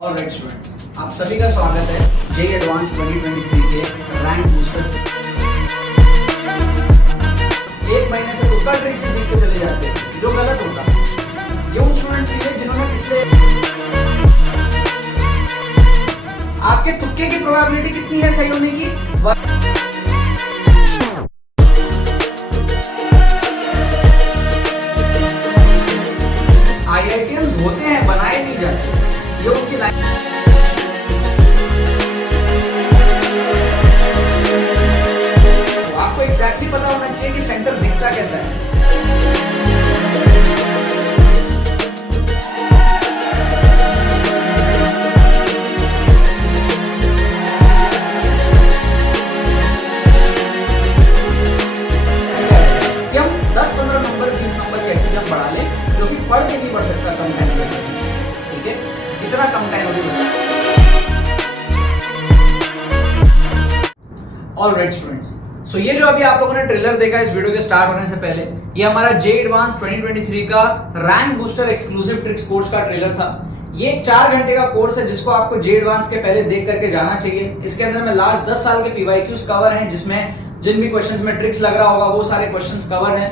Alright students, आप सभी का स्वागत है जेईई एडवांस 2023 के रैंक बूस्टर। एक महीने से तुक्का ट्रिक से सीख के चले जाते हैं, जो गलत होता है। ये उन स्टूडेंट्स के लिए जिन्होंने पिछले आपके तुक्के की प्रोबेबिलिटी कितनी है सही होने की? आईआईटीएंस होते हैं, बनाए नहीं जाते। ये उनकी लाइन तो आपको एग्जैक्टली पता होना चाहिए कि सेंटर दिखता कैसा है। कि हम 10, 15 नंबर 20 नंबर कैसे भी हम बढ़ा लें, क्योंकि पढ़ के नहीं बढ़ सकता कम टाइम में। ठीक है, इतना कम टाइम अभी बचा। ऑलराइट स्टूडेंट्स, सो ये जो अभी आप लोगों ने ट्रेलर देखा इस वीडियो के स्टार्ट होने से पहले, ये हमारा जेईई एडवांस 2023 का rank booster exclusive tricks course का ट्रेलर था। ये 4 घंटे का कोर्स है जिसको आपको जेईई एडवांस के पहले देख करके जाना चाहिए। इसके अंदर में लास्ट 10 साल के पीवाईक्यूज कवर हैं, जिसमें जिन भी क्वेश्चंस में ट्रिक्स लग रहा होगा वो सारे क्वेश्चंस कवर हैं।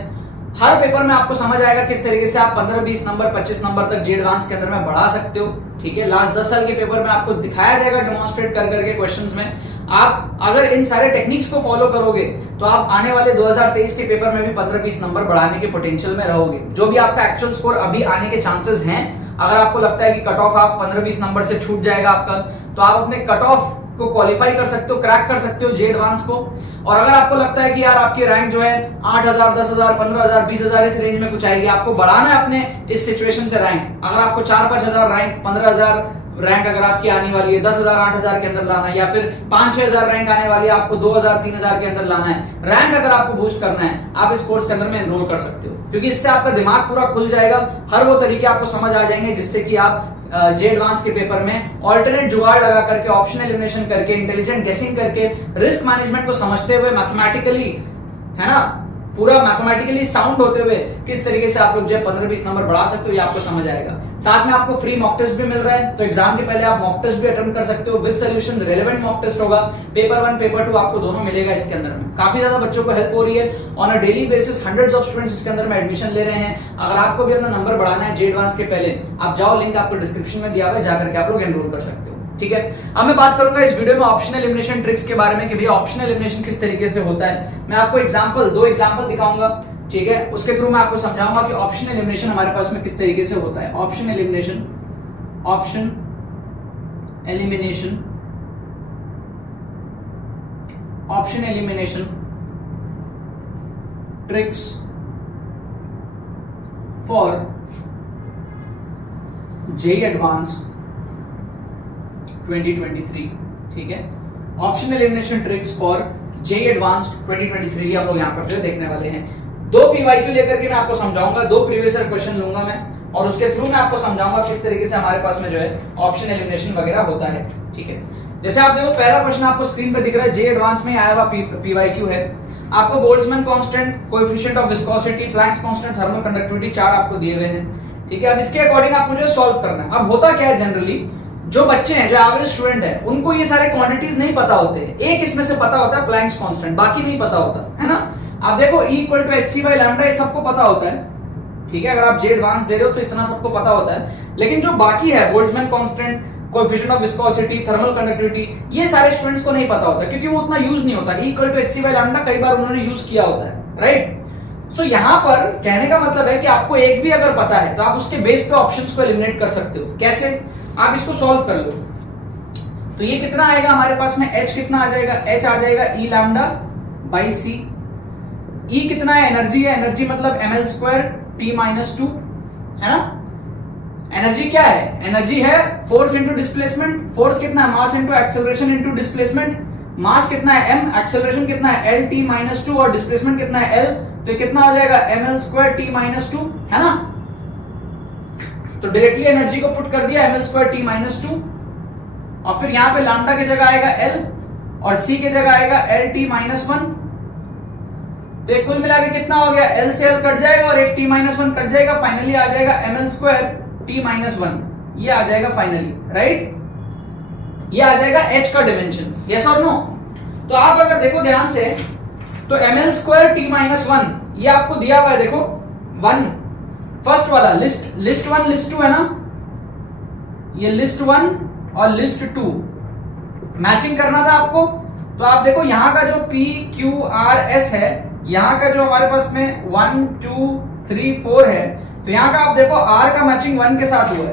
हर पेपर में आपको समझ आएगा किस तरीके से आप 15, 20 नंबर, 25 नंबर तक जेईई एडवांस के अंदर में बढ़ा सकते हो। ठीक है, लास्ट 10 साल के पेपर में आपको दिखाया जाएगा डेमोंस्ट्रेट कर करके क्वेश्चंस में। आप अगर इन सारे टेक्निक्स को फॉलो करोगे तो आप आने वाले 2023 के पेपर में भी 15-20 नंबर बढ़ाने के पोटेंशियल में रहोगे। जो भी आपका एक्चुअल स्कोर अभी आने के चांसेस हैं, अगर आपको लगता है कि कट ऑफ आप 15-20 नंबर से छूट जाएगा आपका, तो आप अपने कट ऑफ को क्वालिफाई कर सकते हो, क्रैक कर सकते हो जेईई एडवांस को। और अगर आपको लगता है कि यार आपकी रैंक जो है 8,000, 10,000, 15,000, 20,000 इस रेंज में कुछ आएगी, आपको बढ़ाना है अपने इस सिचुएशन से रैंक। अगर आपको 4-5 हजार रैंक, 15,000 रैंक अगर आपकी आने वाली है, 10,000, 8,000 के अंदर लाना है, या फिर 5-6 हजार रैंक आने वाली है, आपको 2,000, 3,000 के अंदर लाना है, रैंक अगर आपको बूस्ट करना है, आप इस कोर्स के अंदर में एनरोल कर सकते हो। क्योंकि इससे आपका दिमाग पूरा खुल जाएगा, हर वो तरीके आपको समझ आ जाएंगे जिससे कि आप जेईई एडवांस के पेपर में ऑल्टरनेट जुगाड़ लगा करके, ऑप्शन एलिमिनेशन करके, इंटेलिजेंट गेसिंग करके, रिस्क मैनेजमेंट को समझते हुए, मैथमेटिकली, है ना, पूरा मैथमेटिकली साउंड होते हुए किस तरीके से आप लोग जो 15-20 नंबर बढ़ा सकते हो, ये आपको समझ आएगा। साथ में आपको फ्री मॉक टेस्ट भी मिल रहा है, तो एग्जाम के पहले आप मॉक टेस्ट भी अटेंड कर सकते हो with solutions. Relevant mock test होगा, पेपर 1, पेपर 2 आपको दोनों मिलेगा इसके अंदर में। काफी ज्यादा बच्चों को हेल्प हो रही है। On a daily basis hundreds of students इसके अंदर में एडमिशन ले रहे हैं। अगर आपको भी अपना नंबर बढ़ाना है जेईई एडवांस के पहले, आप जाओ, लिंक आपको डिस्क्रिप्शन में दिया हुआ है, जाकर के आप लोग एनरोल कर सकते हो। ठीक है, अब मैं बात करूंगा इस वीडियो में ऑप्शन एलिमिनेशन ट्रिक्स के बारे में कि भैया ऑप्शन एलिमिनेशन किस तरीके से होता है। मैं आपको दो एग्जांपल दिखाऊंगा। ठीक है, उसके थ्रू मैं आपको समझाऊंगा कि ऑप्शन एलिमिनेशन हमारे पास में किस तरीके से होता है। Option elimination tricks for JEE advance 2023। ठीक है, option elimination tricks for JEE advance 2023 आप लोग यहां पर जो देखने वाले हैं। 2 पीवाईक्यू लेकर के मैं आपको समझाऊंगा, 2 प्रीवियस ईयर क्वेश्चन लूंगा मैं, और उसके थ्रू मैं आपको समझाऊंगा किस तरीके से हमारे पास में जो है ऑप्शन एलिमिनेशन वगैरह होता है। ठीक है, जैसे आप देखो, पहला क्वेश्चन आपको स्क्रीन पे दिख रहा है, जेईई एडवांस में आया हुआ पीवाईक्यू है। आपको Boltzmann constant, coefficient of viscosity, Planck's constant, thermal conductivity 4 आपको दिए हुए हैं। ठीक है, अब इसके अकॉर्डिंग आपको जो सॉल्व करना है। अब होता क्या है, जनरली जो बच्चे हैं, जो एवरेज स्टूडेंट है, उनको ये सारे क्वांटिटीज नहीं पता होते हैं। एक इसमें से पता होता है प्लैंक्स कांस्टेंट, बाकी नहीं पता होता है ना। आप देखो E = hc/λ, ये सबको पता होता है। ठीक है, अगर आप जेईई एडवांस दे रहे हो तो इतना सबको पता होता है। लेकिन जो बाकी है, Boltzmann constant, coefficient of viscosity, thermal conductivity, ये सारे स्टूडेंट्स को नहीं पता होता, क्योंकि वो उतना यूज नहीं होता। E = hc/λ कई बार उन्होंने यूज किया होता है, राइट। सो यहां पर कहने का मतलब है कि आपको एक भी अगर पता है तो आप उसके बेस पे ऑप्शंस को एलिमिनेट कर सकते हो। कैसे? आप इसको सॉल्व कर लो तो ये कितना आएगा हमारे पास में, H कितना आ जाएगा, H आ जाएगा E λ/c। E कितना है, एनर्जी है, एनर्जी मतलब ml² T-2, है ना। एनर्जी क्या है, एनर्जी है फोर्स इंटू डिस्प्लेसमेंट। फोर्स कितना है, mass into acceleration into displacement. Mass कितना है m, एक्सेलरेशन कितना है l T-2, और डिस्प्लेसमेंट कितना है l, तो कितना हो जाएगा ml² T-2, है ना। तो डायरेक्टली एनर्जी को पुट कर दिया ml² T-2, और फिर यहां पे लैम्डा की जगह आएगा l और c की जगह आएगा l T-1। तो ये कुल मिला के कितना हो गया, l से l कट जाएगा और एक T-1 कट जाएगा, फाइनली आ जाएगा ml² T-1। ये आ जाएगा फाइनली, राइट? ये आ जाएगा h का डिमेंशन, यस और नो? तो आप अगर देखो ध्यान से तो ml स्क्वायर t माइनस 1 ये आपको दिया हुआ है, देखो 1 फर्स्ट वाला लिस्ट 1 लिस्ट 2 है ना, ये लिस्ट 1 और लिस्ट 2 मैचिंग करना था आपको। तो आप देखो यहाँ का जो p q r s है, यहाँ का जो हमारे पास में 1 2 3 4 है, तो यहाँ का आप देखो r का मैचिंग 1 के साथ हुआ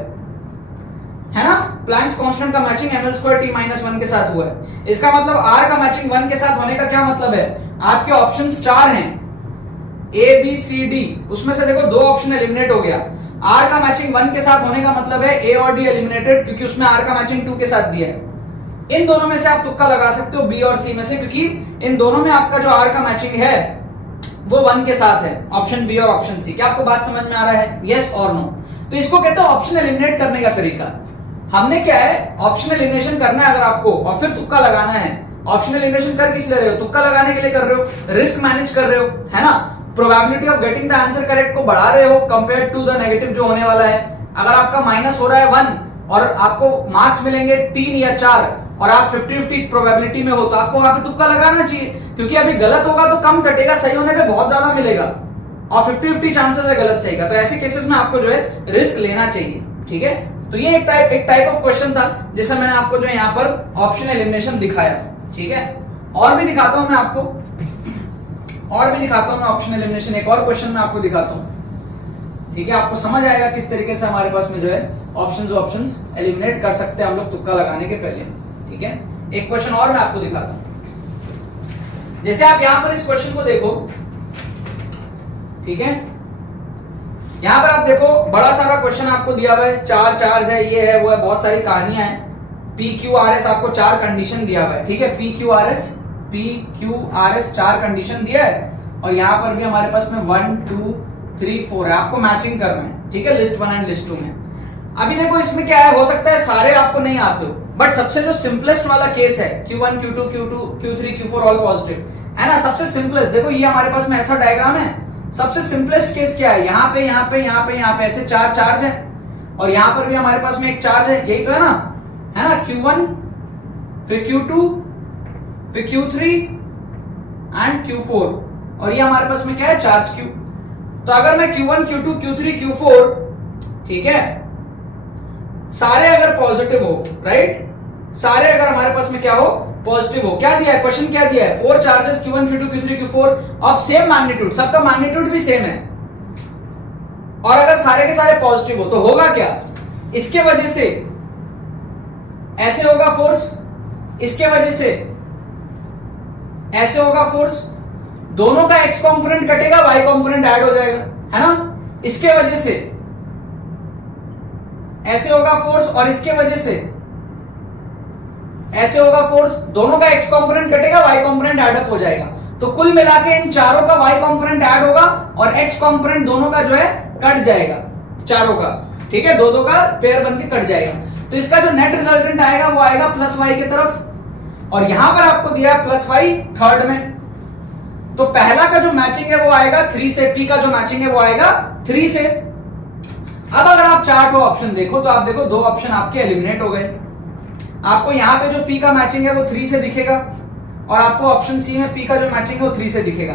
है ना? प्लैंक्स कांस्टेंट का matching ml square t minus 1 के साथ हुआ है। इसका मतलब r का मैचिंग 1 के साथ होने का क्या मतलब है? आपके ऑप्शंस 4 हैं, a b c d, उसमें से देखो 2 ऑप्शन एलिमिनेट हो गया। r का मैचिंग 1 के साथ होने का मतलब है a और d एलिमिनेटेड, क्योंकि उसमें r का मैचिंग 2 के साथ दिया है। इन दोनों में से आप तुक्का लगा सकते हो b और c में से, क्योंकि इन दोनों में आपका जो r का मैचिंग है वो 1 के साथ है, ऑप्शन बी और ऑप्शन सी। क्या आपको बात समझ में आ रहा है? यस और नो? तो इसको कहते हैं ऑप्शन एलिमिनेट करने का तरीका। हमने क्या है, ऑप्शन एलिमिनेशन करना है अगर आपको, और फिर तुक्का लगाना है। ऑप्शन एलिमिनेशन कर किस ले रहे हो? तुक्का लगाने के लिए कर रहे हो, रिस्क मैनेज कर रहे हो, है ना? Probability of getting the answer correct को बढ़ा रहे हो कंपेयर टू द नेगेटिव जो होने वाला है। अगर आपका माइनस हो रहा है 1 और आपको मार्क्स मिलेंगे 3 या 4 और आप 50-50 प्रोबेबिलिटी में हो, तो आपको वहां पे तुक्का लगाना चाहिए, क्योंकि अभी गलत होगा तो कम कटेगा, सही होने पे बहुत ज्यादा मिलेगा, और 50-50 चांसेस है गलत सही का। तो ऐसे केसेस में आपको जो है रिस्क लेना चाहिए, ठीक है? तो ये एक टाइप ऑफ क्वेश्चन था जिसे मैंने आपको जो है यहाँ पर ऑप्शन एलिमिनेशन दिखाया, ठीक है? और भी दिखाता हूं मैं आपको, और भी दिखाता हूं मैं ऑप्शन एलिमिनेशन, एक और क्वेश्चन मैं आपको दिखाता हूं, ठीक है? आपको समझ आएगा किस तरीके से हमारे पास में जो है ऑप्शंस एलिमिनेट कर सकते हैं हम लोग तुक्का लगाने के पहले, ठीक है? एक क्वेश्चन और मैं आपको दिखाता हूं। जैसे आप यहां पर इस क्वेश्चन को देखो, ठीक है? यहां पर आप देखो बड़ा सारा क्वेश्चन आपको दिया हुआ है, 4 चार्ज है, ये है वो है, बहुत सारी कहानियां हैं। पी क्यू आर एस आपको 4 कंडीशन दिया हुआ है, ठीक है? P Q R S 4 condition दिया है, और यहाँ पर भी हमारे पास में 1 2 3 4 है, आपको मैचिंग करना है, ठीक है? लिस्ट 1 एंड लिस्ट 2 में। अभी देखो इसमें क्या है, हो सकता है सारे आपको नहीं आते हो, बट सबसे जो सिंपलेस्ट वाला केस है Q1 Q2 Q2 Q3 Q4 all positive, है ना? सबसे सिंपलेस्ट देखो, ये हमारे पास में ऐसा डायग्राम है। सबसे सिंपलेस्ट केस क्या है? यहाँ पे यहाँ पे यहाँ पे यहाँ पे ऐसे 4 चार्ज है, और यहाँ पर भी हमारे पास में एक चार्ज है, यही तो है ना? Q1 फिर Q2 फिर Q3 एंड Q4, और ये हमारे पास में क्या है? Charge Q। तो अगर मैं Q1 Q2 Q3 Q4, ठीक है, सारे अगर पॉजिटिव हो, राइट, सारे अगर हमारे पास में क्या हो? पॉजिटिव हो। क्या दिया है? क्वेश्चन क्या दिया है? 4 charges Q1 Q2 Q3 Q4 of same magnitude, सबका मैग्नीट्यूड भी सेम है, और अगर सारे के सारे पॉजिटिव हो तो होगा क्या? इसके वजह से ऐसे होगा फोर्स, इसके वजह से ऐसे होगा फोर्स, दोनों का x कंपोनेंट कटेगा, y कंपोनेंट ऐड हो जाएगा, है ना? इसके वजह से ऐसे होगा फोर्स, और इसके वजह से ऐसे होगा फोर्स, दोनों का x कंपोनेंट कटेगा, y कंपोनेंट ऐड अप हो जाएगा। तो कुल मिला के इन चारों का y कंपोनेंट ऐड होगा और x कंपोनेंट दोनों का जो है कट जाएगा, चारों का, ठीक है? दो का पेयर बन के कट जाएगा। तो इसका जो नेट रिजल्टेंट आएगा वो आएगा प्लस y की तरफ, और यहां पर आपको दिया है प्लस y थर्ड में। तो पहला का जो मैचिंग है वो आएगा 3 से, p का जो मैचिंग है वो आएगा 3 से। अब अगर आप चार्ट और ऑप्शन देखो तो आप देखो 2 ऑप्शन आपके एलिमिनेट हो गए। आपको यहाँ पे जो p का मैचिंग है वो 3 से दिखेगा, और आपको ऑप्शन सी में p का जो मैचिंग है वो 3 से दिखेगा।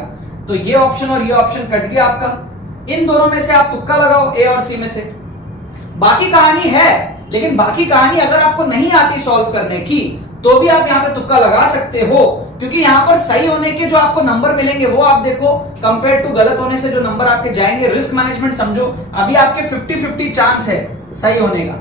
तो ये ऑप्शन और ये ऑप्शन कट गया आपका। इन दोनों में से आप तुक्का लगाओ, a और c में से। बाकी कहानी है, लेकिन बाकी कहानी अगर आपको नहीं आती सॉल्व करने की तो भी आप यहाँ पे तुक्का लगा सकते हो, क्योंकि यहाँ पर सही होने के जो आपको नंबर मिलेंगे वो आप देखो कंपेयर टू गलत होने से जो नंबर आपके जाएंगे। रिस्क मैनेजमेंट समझो, अभी आपके 50-50 चांस है सही होने का,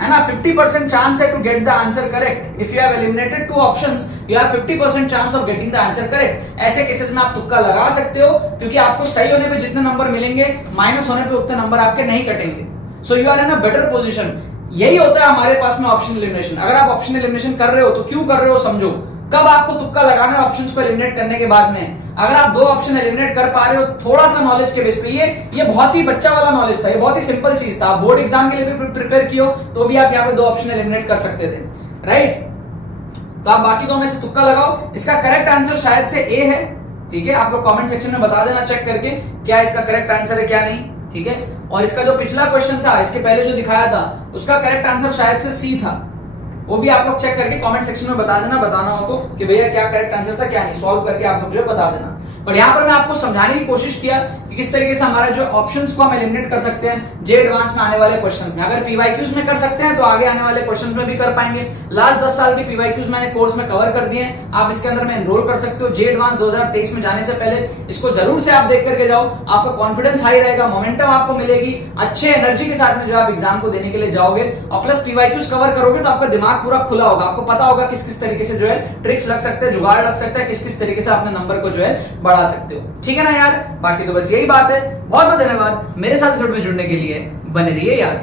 है ना? 50% चांस है to get the answer correct. If you have eliminated 2 options you have 50% chance of getting the answer correct. ऐसे केसेस में आप तुक्का लगा सकते हो, क्योंकि आपको सही होने पे जितने नंबर मिलेंगे माइनस होने पे उतने नंबर आपके नहीं कटेंगे। So you are in a better position. यही होता है हमारे पास में ऑप्शन एलिमिनेशन। अगर आप ऑप्शन एलिमिनेशन कर रहे हो तो क्यों कर रहे हो समझो, कब आपको तुक्का लगाना है ऑप्शंस को एलिमिनेट करने के बाद में। अगर आप 2 ऑप्शन एलिमिनेट कर पा रहे हो थोड़ा सा नॉलेज के बेस पे, ये बहुत ही बच्चा वाला नॉलेज था, ये बहुत ही सिंपल चीज था। आप बोर्ड एग्जाम के लिए भी प्रिपेयर किए हो तो भी आप यहाँ पे 2 ऑप्शन एलिमिनेट कर सकते थे, राइट? तो आप बाकी 2 में से तुक्का लगाओ। इसका करेक्ट आंसर शायद से ए है, ठीक है? आप लोग कमेंट सेक्शन में बता देना चेक करके क्या इसका करेक्ट आंसर है क्या नहीं, ठीक है? और इसका जो पिछला क्वेश्चन था, इसके पहले जो दिखाया था, उसका करेक्ट आंसर शायद से सी था। वो भी आप लोग चेक करके कमेंट सेक्शन में बता देना, बताना हो तो कि भैया क्या करेक्ट आंसर था क्या नहीं, सॉल्व करके आप लोग जो है बता देना। पर यहाँ पर मैं आपको समझाने की कोशिश किया कि किस तरीके से हमारा जो ऑप्शंस को हम एलिमिनेट कर सकते हैं जे एडवांस में आने वाले क्वेश्चंस में। अगर पीवाईक्यूज में कर सकते हैं तो आगे आने वाले क्वेश्चंस में भी कर पाएंगे। लास्ट 10 साल के पीवाईक्यूज मैंने कोर्स में कवर कर दिए हैं, आप इसके अंदर में एनरोल कर सकते हो। जे एडवांस 2023 में जाने से पहले इसको जरूर से आप देख करके जाओ, आपका कॉन्फिडेंस हाई रहेगा, मोमेंटम आपको मिलेगी, अच्छे एनर्जी के साथ में जो आप एग्जाम को देने के लिए जाओगे। और प्लस पीवाईक्यूज कवर करोगे तो आपका दिमाग पूरा खुला होगा, आपको पता होगा किस किस तरीके से जो है ट्रिक्स लग सकते हैं, जुगाड़ लग सकता है, किस किस तरीके से अपने नंबर को जो है बढ़ा सकते हो। ठीक है ना यार, बाकी तो बस यही बात है। बहुत बहुत धन्यवाद मेरे साथ इस वीडियो में जुड़ने के लिए, बने रहिए यार।